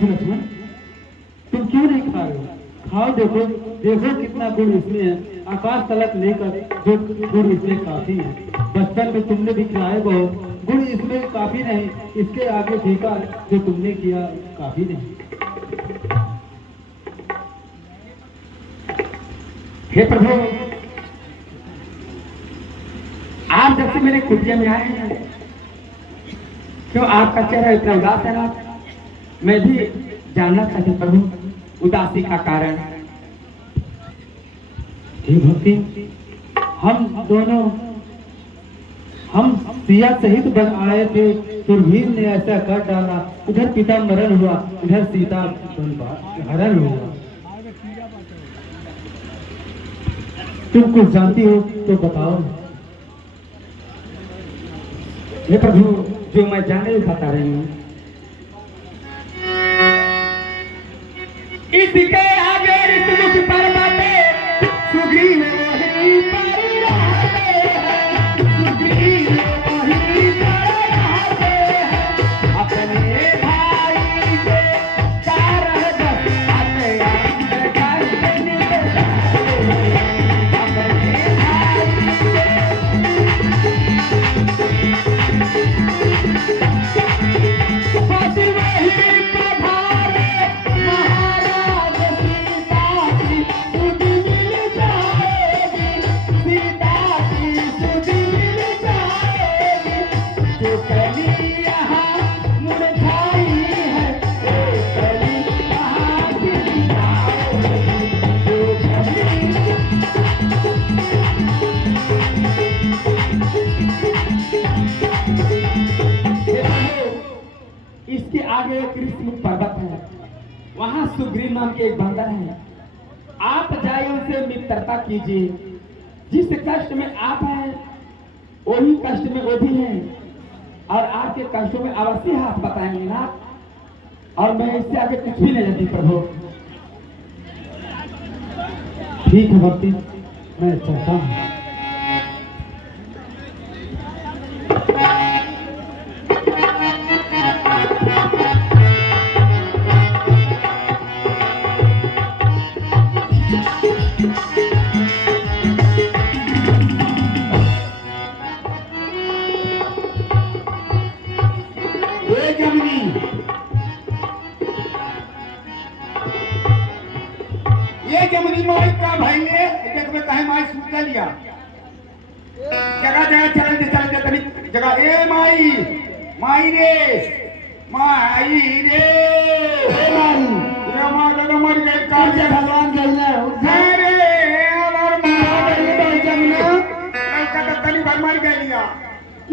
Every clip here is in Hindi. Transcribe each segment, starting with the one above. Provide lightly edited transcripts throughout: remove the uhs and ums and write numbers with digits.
लक्ष्मण, तुम क्यों नहीं खा रहे हो? खाओ, देखो देखो कितना गुड़ इसमें है, आकाश तलक लेकर जो गुड़ इसमें काफी है। बचपन में तुमने भी खिलाए बहुत, गुड़ इसमें काफी नहीं, इसके आगे फीका जो तुमने किया काफी नहीं। हे प्रभु, आप जब से मेरे कुटिया में आए हैं, क्यों आपका चेहरा इतना उदास है? ना मैं भी जानना चाहती प्रभु उदासी का कारण। हे भक्ति, हम दोनों हम सिया सहित बन आए थे, सुरभीर ने ऐसा कर डाला, उधर पिता मरण हुआ, इधर सीता हरण हुआ। तुम कुछ जानती हो तो बताओ। हे प्रभु, जो मैं जाने बता रही हूँ, इसके आगे ऋतुमुख पर्वते सुग्रीव वहीं पर रहते हैं, सुग्रीव वहीं पर रहते हैं, अपने भाई के कारण आते अपने भाई आगे कृष्ण पर्वत है, वहां सुग्रीव नाम के एक बंदर है। आप जाए उनसे मित्रता कीजिए। जिस कष्ट में आप हैं वही कष्ट में वो भी हैं, और आपके कष्टों में अवश्य हाथ बताएंगे ना। और मैं इससे आगे कुछ भी नहीं जानती प्रभु। ठीक है भक्ति, मैं चाहता हूँ। ये जमुनी माई का भाई ने देख में कहे माई सूता लिया जगह जगह चल दे तनी जगह ए माई माई रे माई रे ए माई ये मां का मर गई का जय भगवान गइला अरे और माई जमुना का तो तनी भर मर गई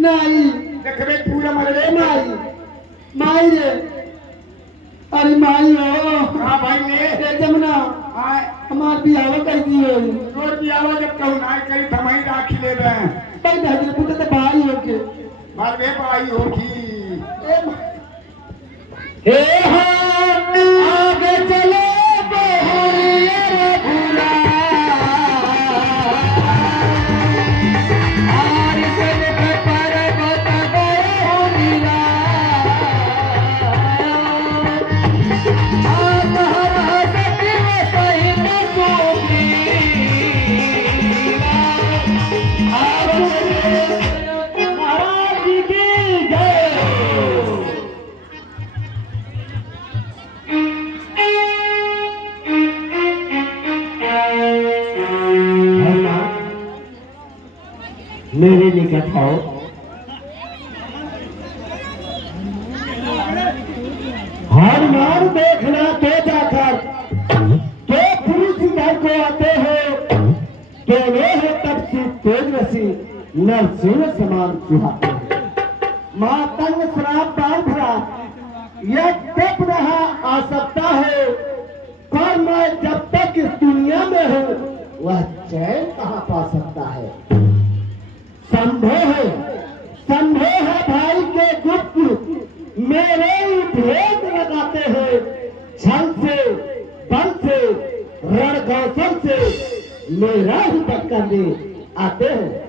नहीं देखबे पूरा मर ए माई माई रे अरे माई हो हां भाई ने ए जमुना हां हमार बियाह कर दियो रोज भी आवाज जब कहूं ना करी थमई राख ले बे भाई भाई पुत्र तो भाई हो के मार बे भाई होगी हे आगे चलो बहुरिया भूला आर सन पर बत गए नीला आप हर हसती में सही न सोती आप महाराज जी की जय मेरे निकट आओ हनुमान देखना तो जाकर तो पुरुष घर को आते हो तो वे हो तब से तेजस्वी नरसिंह समान सुहाते हैं मातंग श्राप बाल भरा यह तप रहा आ सकता है पर मैं जब तक इस दुनिया में हूँ वह चैन कहाँ पा सकता है संभव है भाई के गुप्त मेरे ही भेद लगाते हैं छल से बल से रणकौशल से मेरा ही करने आते हैं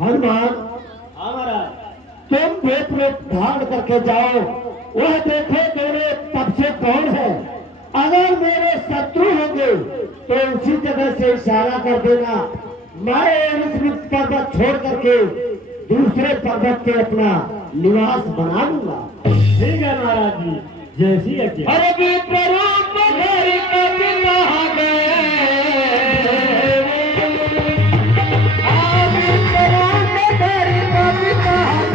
हनुमान हमारा तुम वेद में धारण करके जाओ वह देखे मेरे तब से कौन है अगर मेरे शत्रु होंगे तो उसी जगह से इशारा कर देना मैं पर्वत छोड़ करके दूसरे पर्वत पे अपना निवास बना लूंगा ठीक है महाराज जी जैसी अरे विप्ररूप धरि कपि कहाँ गए विप्ररूप धरि कपि कहाँ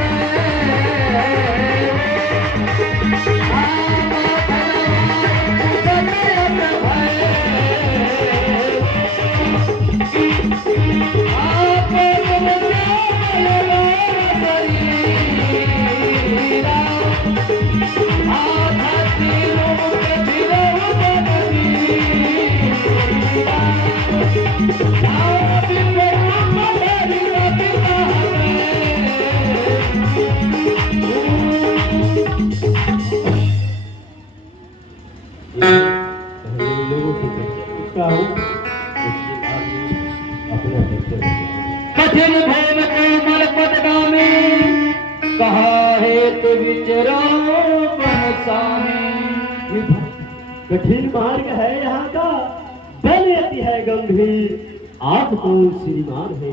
कठिन भोग कोमल पदगामी कहा है तो विचरो कठिन मार्ग है यहाँ का बल अति है गंभीर आप तो श्रीमान है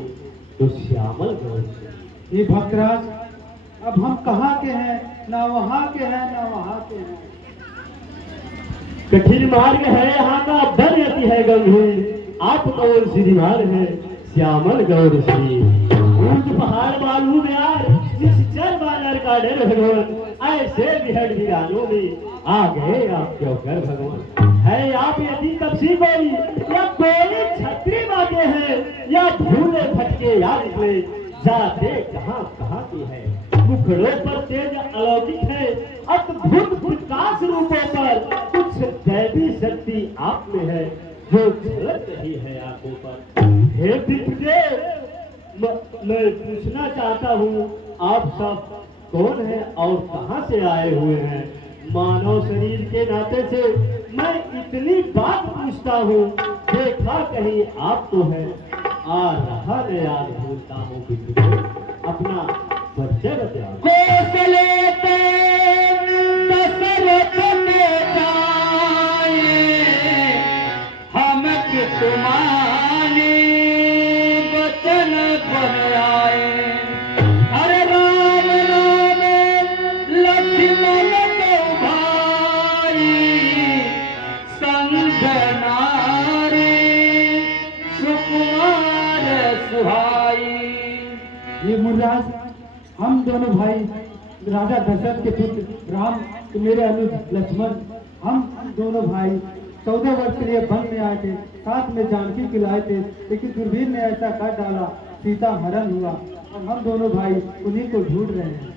तो श्यामल गौर ये भक्तराज अब हम कहाँ के हैं ना वहाँ के हैं ना वहाँ के हैं कठिन मार्ग है यहाँ का बल अति है गंभीर आप तो श्रीमान है श्यामल गौर श्री ऊंच पहाड़ बालू में आए जिस चर बानर का डर भगवान ऐसे बिहड़ वीरानों में आ गए आप क्यों कर भगवान है आप यदि तपसी कोई या कोई छत्री बातें हैं या धूले फटके याद निकले जाते कहाँ कहाँ की है मुखड़ों पर तेज अलौकिक है अद्भुत प्रकाश रूपों पर कुछ दैवी शक्ति आप में है जो झलक रही है आंखों पर हे दिग्देव मैं पूछना चाहता हूँ आप सब कौन है और कहाँ से आए हुए हैं मानव शरीर के नाते से मैं इतनी बात पूछता हूँ देखा कहीं आप तो है आ रहा न याद भूलता हूँ अपना परिचय बताओ हम तुम्हारे वचन पर आए अरे राम राम लक्ष्मण तो भाई संग नारी सूर्यराज, हम दोनों भाई राजा दशरथ के पुत्र राम, तो मेरे अनुज लक्ष्मण, हम दोनों भाई 14 वर्ष के लिए वन में आए थे, साथ में जानकी को लाए थे, लेकिन दुर्वीन ने ऐसा कर डाला, सीता हरण हुआ और हम दोनों भाई उन्हीं को ढूंढ रहे हैं।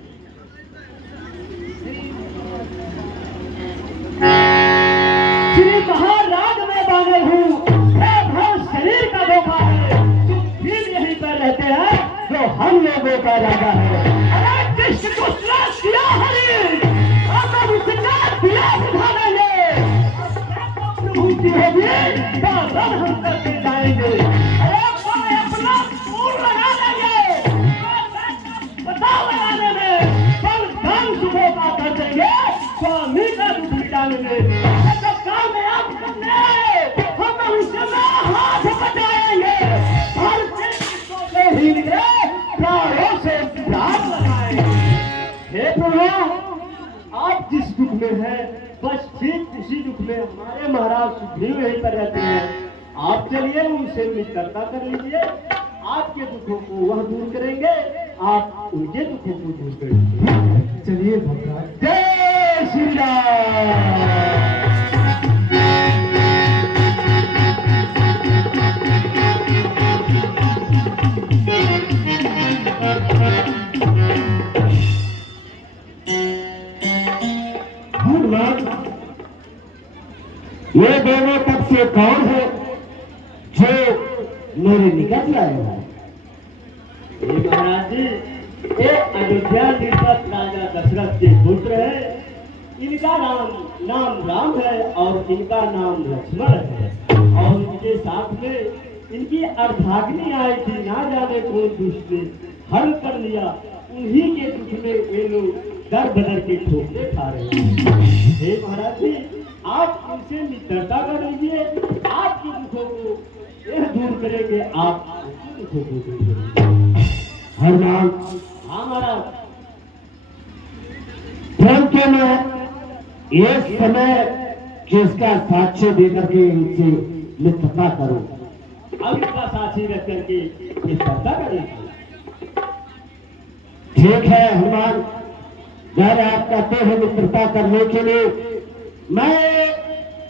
श्री कहा राग में बांधे हूँ, शरीर का धोखा है, सुखीन यहीं पर रहते हैं जो हम लोगों का राजा है। अरे जिसको श्राप दिया हरि, अब उसका दिया बुझाएंगे, प्रभु की होगी तो रन हम करके जाएंगे। अरे कोई अपना मूल लगा देंगे, बताओ लगाने में पर धन सुखों का कर देंगे, स्वामी का दुख मिटाएंगे। कामयाब करने हम उससे हाथ बचाएंगे, हर चीज से ही प्राणों से प्राण लगाएंगे। हे प्रभु, आप जिस दुख में हैं, बस ठीक इसी दुख में हमारे महाराज सुग्रीव यहीं पर रहते हैं। आप चलिए उनसे मित्रता कर लीजिए, आपके दुखों को वह दूर करेंगे, आप उनके दुखों को दूर करेंगे। चलिए भद्राज। जय श्री राम। ये दोनों तब से कौन है जो मेरे निकट लाए हैं? महाराज जी, ये अयोध्या निर्गत राजा दशरथ के पुत्र है। इनका नाम राम है और इनका नाम लक्ष्मण है, और इनके साथ में इनकी अर्धाग्नि आई थी, ना जाने कौन दुष्ट ने हरण कर लिया। उन्हीं के दुख में ये लोग दर बदर के ठोकरे खा रहे हैं। हे महाराज जी, आप उनसे मित्रता कर लीजिए, आपके दुखों को यह दूर करेंगे, आप उनके दुखों को दूर करेंगे। हरनाम, हाँ महाराज। क्योंकि मैं ये समय किसका साक्ष्य देकर के इनसे मित्रता करूं? अब इसका साक्षी रख करके मित्रता करेंगे। ठीक है हनुमान, जब आप कहते हैं मित्रता करने के लिए, मैं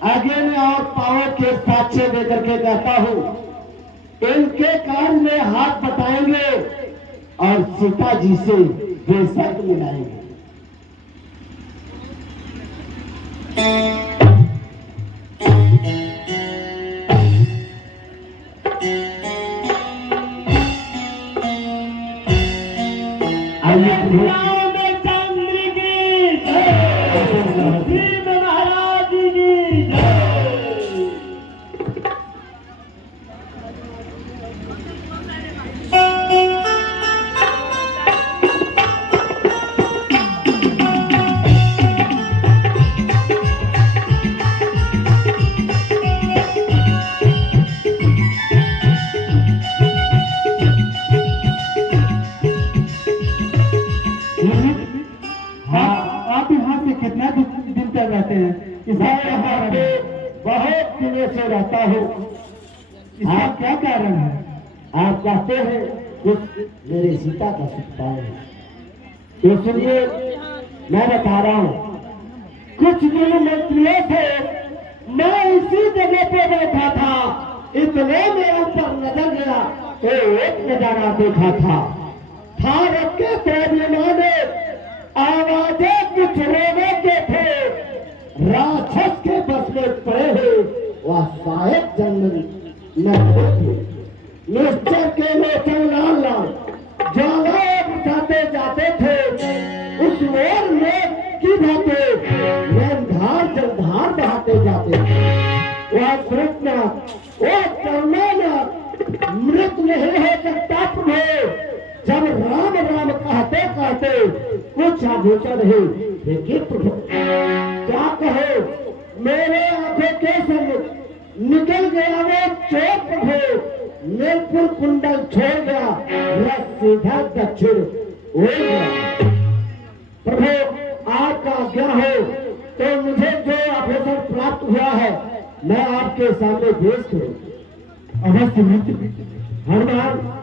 आगे में और पावर के साक्ष्य देकर के कहता हूं, इनके कान में हाथ बताएंगे और सीता जी से बेशर्त मिलाएंगे। बहुत दिनों से रहता हूँ। इसका क्या कारण है? आप कहते हैं कुछ मेरी सीता का सुख पाए, तो सुनिए मैं बता रहा हूँ। कुछ दिन मंत्रियों से मैं इसी जगह पे बैठा था, इतने में ऊपर नजर गया तो एक नजारा देखा था। रख के प्रेमियों ने आवाजें कुछ रोने के थे, राक्षस के बस में पड़े हुए वह साहेब जंगल में निश्चर के लोचन लाल लाल ज्वाला बुझाते जाते थे। उस ओर में की भाते धार जलधार बहाते जाते थे। वह कृष्ण वो करना मृत नहीं हो सकता प्रभु। जब राम राम कहते कहते कुछ आभूषण है, देखिए प्रभु क्या कहो, मेरे आंखों के संग निकल गया वो चोर प्रभु। नीलपुर कुंडल छोड़ गया, रस सीधा दक्षिण हो गया। प्रभु आपका आज्ञा हो तो मुझे जो आभूषण प्राप्त हुआ है मैं आपके सामने पेश करूं। अवश्य मित्र। हनुमान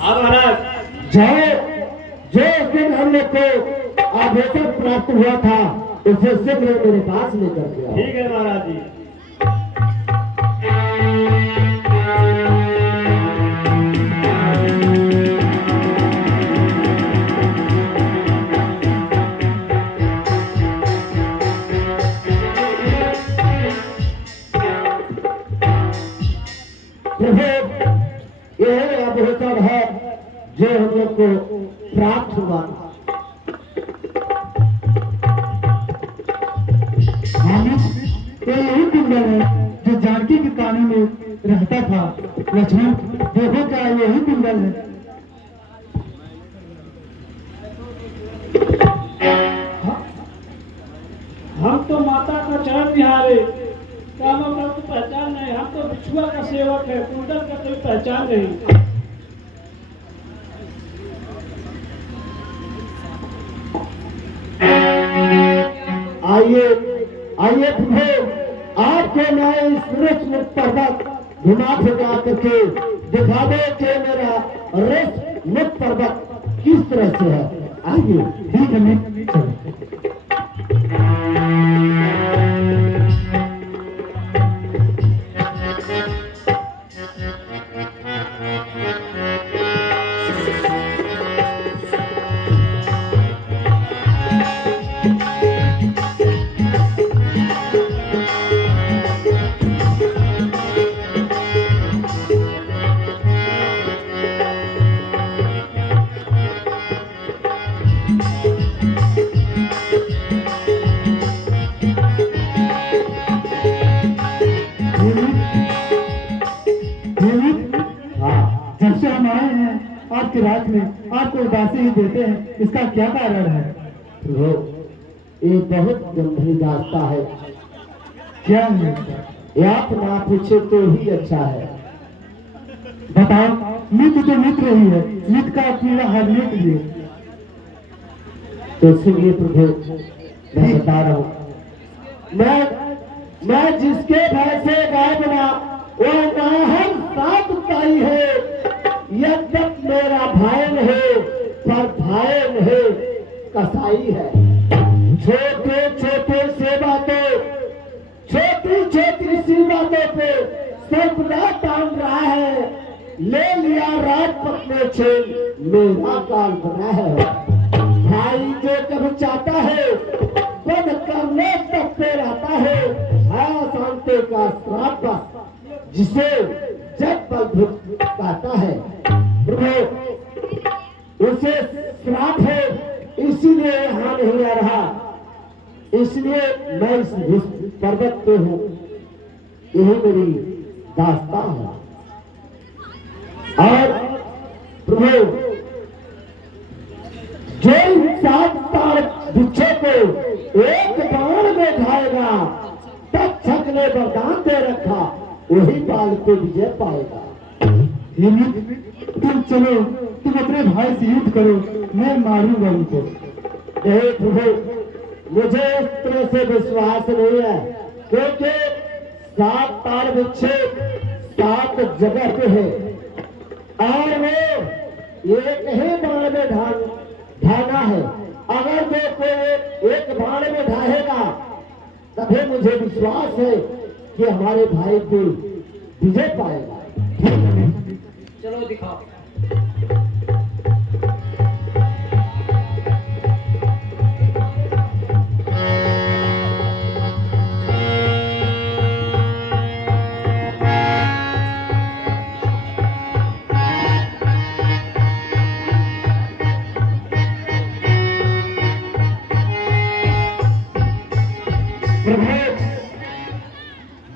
हाँ महाराज। जो जो उस दिन हम लोग को आभूषण प्राप्त हुआ था उसे शीघ्र मेरे पास लेकर के आओ। ठीक है महाराज जी। यह आभूषण है जो हम लोग को प्राप्त हुआ। तो यही कुंडल है जो जानकी की पानी में रहता था। लक्ष्मण देखो क्या यही कुंडल है। हम तो माता का चरण निहारे, कामों का तो पहचान नहीं। हम तो बिछुआ का सेवक है, कुंडल का कोई पहचान नहीं। आइए आइए प्रभु, आपको मैं इस सूरज मुक्त पर्वत घुमा फिरा करके दिखा दो कि मेरा रस मुक्त पर्वत किस तरह से है। आइए। ठीक है मैं चलो। जब से हम आए हैं आपकी रात में आपको उदासी ही देते हैं, इसका क्या कारण है? प्रभु, ये बहुत गंभीर रास्ता है। क्या है? ये आप ना पूछे तो ही अच्छा है। बताओ। मित्र तो मित्र ही है, मित्र का पीड़ा हरने के लिए। तो सुनिए प्रभु, मैं बता रहा हूँ। मैं जिसके भय से गाय बना वो नाहन सात ताई है। यद्यप मेरा भाई नहीं पर भाई नहीं कसाई है। छोटे छोटे से बातों, छोटी छोटी सी बातों पे सपना टांग रहा है। ले लिया राजपथ में छेद, मेरा काल बना है। भाई जो कभी चाहता है बद करने तक पे रहता है। शांति का श्राप जिसे जब बलभुत कहता है प्रभु, उसे श्राप है, इसीलिए यहाँ नहीं आ रहा। इसलिए मैं इस पर्वत पे हूँ। यही मेरी दास्ता है। और प्रभु, जो सात तार बिच्छे को एक बाण में ढाएगा, तब छक ने वरदान दे रखा, वही बाल पे विजय पाएगा। हे मित्र, तुम चलो, तुम अपने भाई से युद्ध करो, मैं मारूंगा उनको। हे प्रभु, मुझे इस तरह से विश्वास नहीं है, क्योंकि सात तार बिच्छे सात जगह पे है और वो एक ही बाण में ढाना है। अगर जो कोई एक बाण में ढाएगा तभी मुझे विश्वास है कि हमारे भाई को विजय पाएगा। चलो दिखाओ।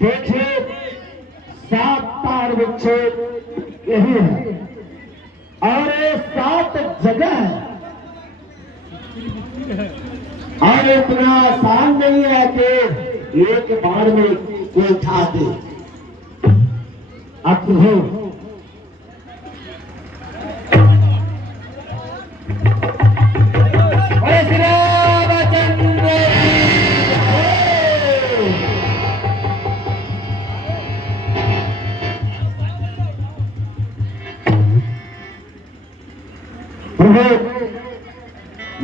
देखिए, सात तार बिच्छे यही है और ये सात जगह है। और इतना आसान नहीं है कि एक बार में कोई उठा दे। अब प्रभु,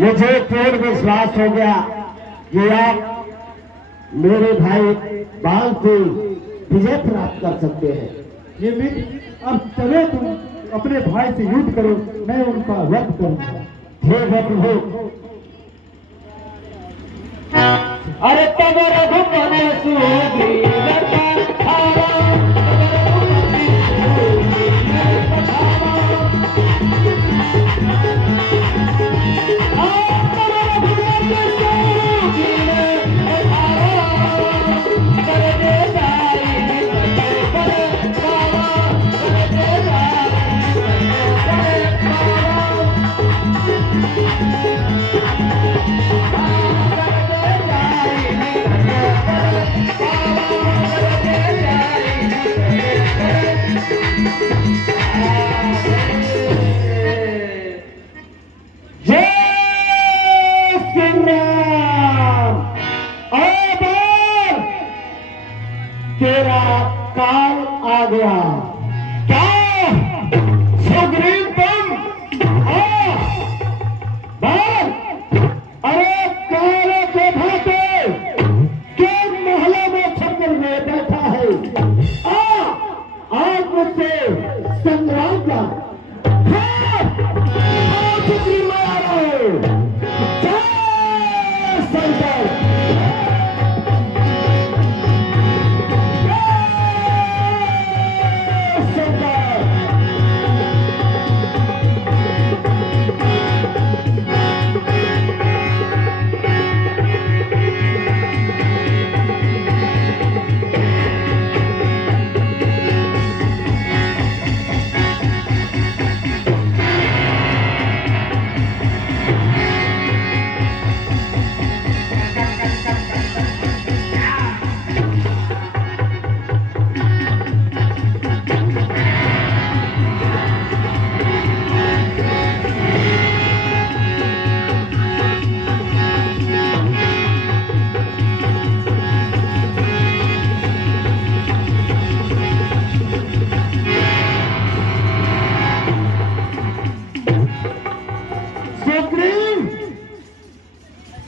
मुझे पूर्ण विश्वास हो गया कि आप मेरे भाई बाल से विजय प्राप्त कर सकते हैं। ये मित्र अब चलो, तुम अपने भाई से युद्ध करो, मैं उनका वध करूंगा। ठीक है प्रभु। अरे तब रघुपति सुग्रीव पठावा, तेरा काल आ गया। क्या सुग्रीव तुम? अरे काले के भाते किन महलों में छत्र में बैठा है? आज मुझसे संग्राम का सुग्रीव में आ रहा है। जय शंकर।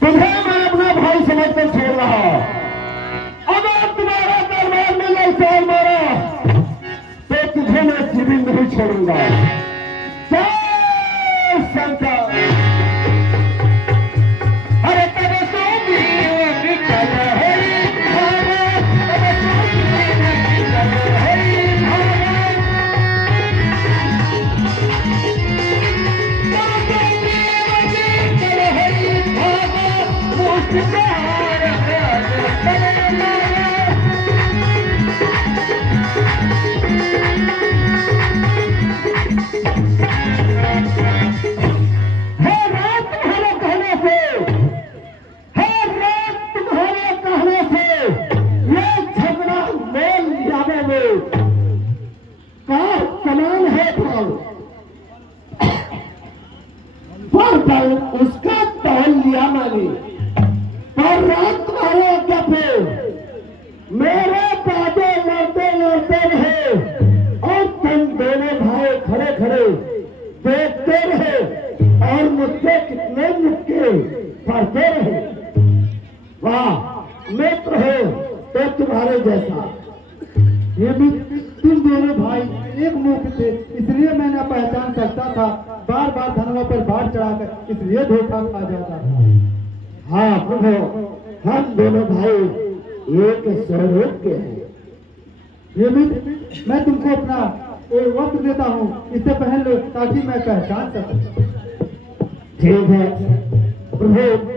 तुम्हें मैं अपना भाई समझकर छोड़ रहा। अगर तुम्हारा दरबार में ललकार मारा तो तुझे मैं जीवित नहीं छोड़ूंगा। जय शंकर। अरे तेरे सुग्रीव निकल हरि भागा, तेरे सुग्रीव निकल हरि भागा, तेरे सुग्रीव निकल हरि भागा, मुझसे उसका तौल लिया मैंने, पर रात वाले पे मेरे बाजे लड़ते लड़ते रहे और तुम दोनों भाई खड़े खड़े देखते रहे और मुझसे कितने मुक्के पढ़ते रहे। वाह, मित्र हो तो तुम्हारे जैसा। ये भी तुम दोनों भाई एक मुख थे, इसलिए मैं न पहचान सकता था। बार बार धनों पर बाढ़ चढ़ाकर इसलिए धोखा खा जाता था। हाँ प्रभु, हम दोनों भाई एक स्वरूप के हैं। ये भी मैं तुमको अपना वक्त देता हूँ, इसे पहन लो ताकि मैं पहचान सकूं। ठीक है प्रभु।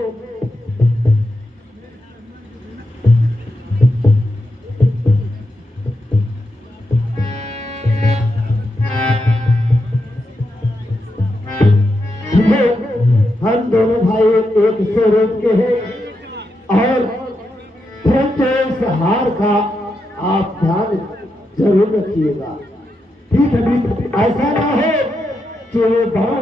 हम दोनों भाई एक स्वरूप के हैं और परंतु इस हार का आप ध्यान जरूर रखिएगा। ठीक है मित्र, ऐसा ना हो कि वो बाण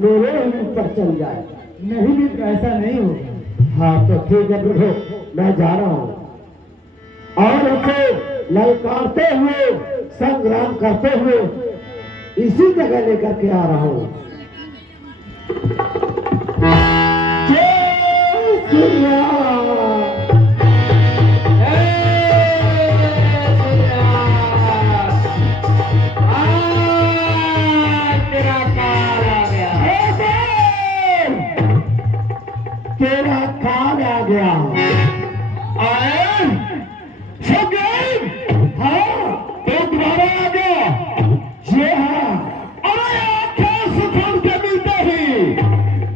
मेरे ही पर चल जाए। नहीं मित्र, ऐसा नहीं होगा। हाँ तो ठीक है प्रभु, मैं जा रहा हूँ और उसे ललकारते हुए संग्राम करते हुए इसी जगह लेकर के आ रहा हूँ। तेरा काल आ गया, तेरा काल आ गया। आए सुग्रीव, हाँ तो तुम्हारा आ गया। जी हाँ, अरे आंखें सुखम के मिलते ही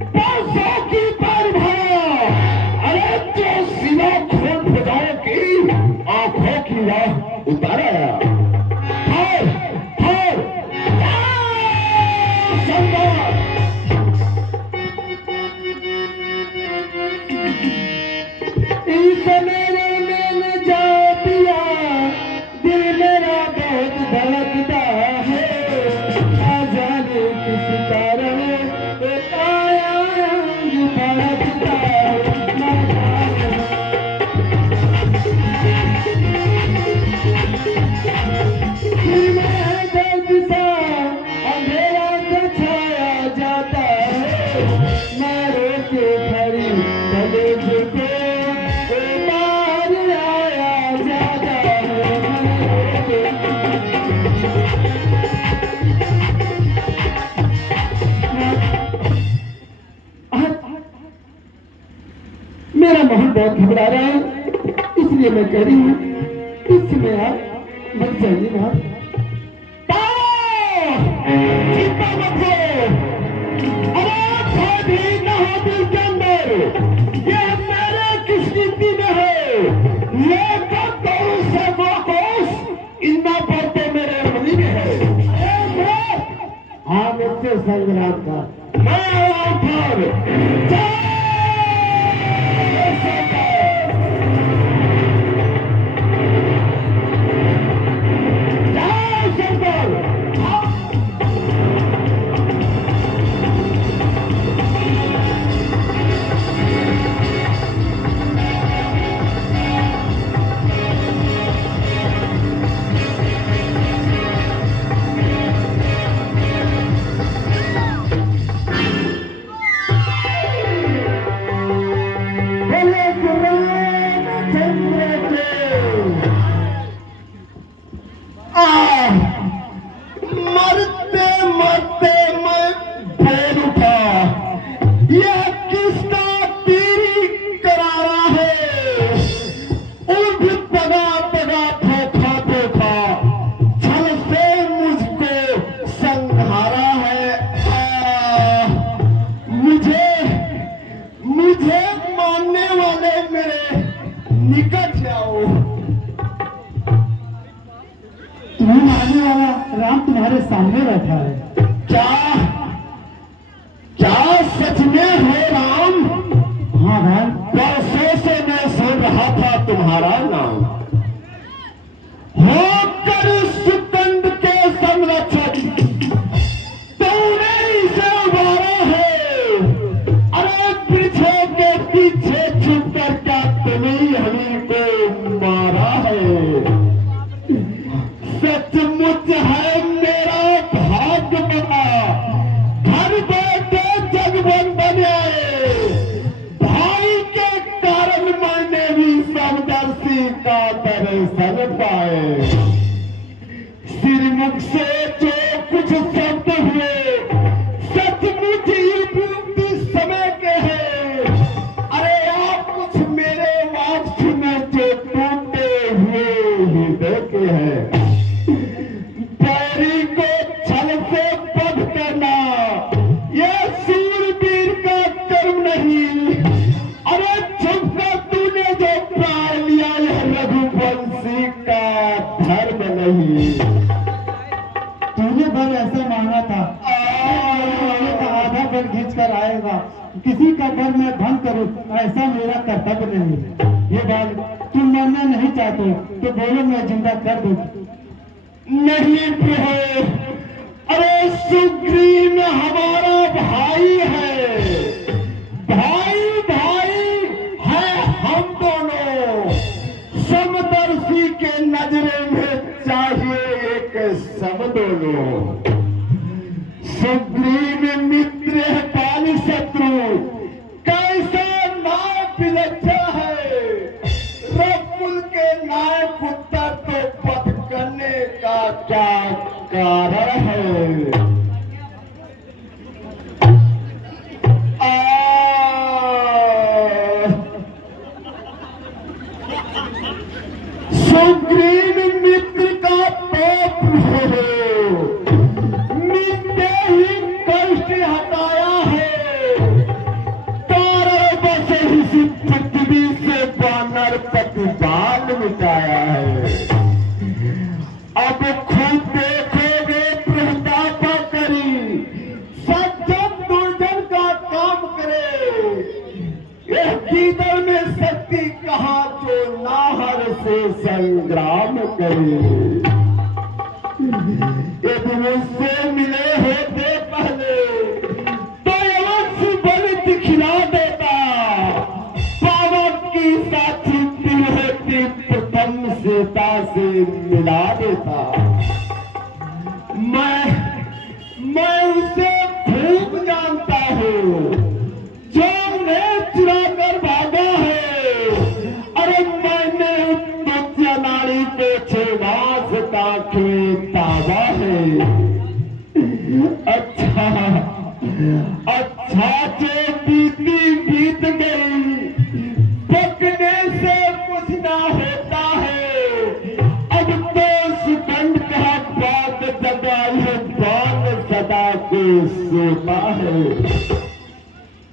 परसों की पर भरा, अरे जो सिवा खून भुजाओं की आंखों की राह उतारा। धड़कता है, ना जाने किस कारण एक आया रंग धड़कता है, ना जाने। दिल में दर्द सा अंधेरा सा छाया जाता है, मैं रोके खड़ी कलेज को बाहर आया जाता है, मेरा मोहन बहुत घबरा रहा है, इसलिए मैं कह रही हूँ इस समय आप मत जाइए ना। चिंता मत हो, अरे न हो दिल के अंदर, ये मेरे किस्मती में है, लेकर तो सैकड़ों कोस इतना पर तो मेरे हमी में है। हाँ मुझसे संग्राम का मैं आया पर मरते मरते मैं बोल उठा, यह किसका तीरी करारा है, उठ पगा पगा धोखा धोखा छल से मुझको संहारा है। मुझे मानने वाले मेरे निकट आओ। तुम्हें मारने वाला राम तुम्हारे सामने बैठा है। क्या सच में हो राम? हाँ भाई, परसों से मैं सुन रहा था तुम्हारा नाम, होकर सुकंद के संरक्षक तूने इसे उबारा है। अरे पीछे के पीछे छुप कर क्या तुम्हें हमें को मारा है? सचमुच है मेरा भाग्य बना, घर बैठे जगबंधन आए, भाई के कारण मैंने भी समदर्शी का दर्शन पाए। सिरमुख से जो कुछ शब्द हुए सचमुच युक्त समय के हैं। अरे आप कुछ मेरे वाक्य में जो टूटे हुए हृदय के हैं। बैरी को छल से वध करना यह सूरवीर का कर्म नहीं। अरे छुपकर तूने जो प्राण लिया यह रघुवंशी का धर्म नहीं। तूने बल ऐसा मांगा था, आधा बल खींच कर आएगा, किसी का बल मैं भंग करूं ऐसा मेरा कर्तव्य नहीं। ये बात तुम मानना नहीं चाहते तो बोलो, मैं जिंदा कर दूं। नहीं प्रभु, अरे सुग्रीव हमारा भाई है, भाई भाई है हम दोनों। समदर्शी के नजरे में चाहिए एक सम दोनों। सुग्रीव मित्र है पाली शत्रु, कैसा नाम नायक उत्तर तो पथ करने का क्या कारण है? सुग्रीव मित्र का पौत्र हो, मित्र ही कष्ट हटाया है, कारण बस इसी पृथ्वी से वानर प्रतिपाल मिटाया है। अब खुद देखोगे प्रतापा करी, सज्जन दुर्जन का काम करे, यह गीदड़ में शक्ति कहाँ जो नाहर से संग्राम करे। यदि मुझसे मिले होते पहले तो अवश्य बल दिखला देता, पावक की साथी दिल होती प्रथम सीता से मिला देता। मैं उसे खूब जानता हूँ जो उन्हें चुरा कर भागा है। अरे मैंने दुत्य नारी को छेवास का खेतावा है। अच्छा जो बीती बीत गई, पकने से कुछ ना होता है। अब तो सुगंध का बात जगा है, बात सदा के सोता है।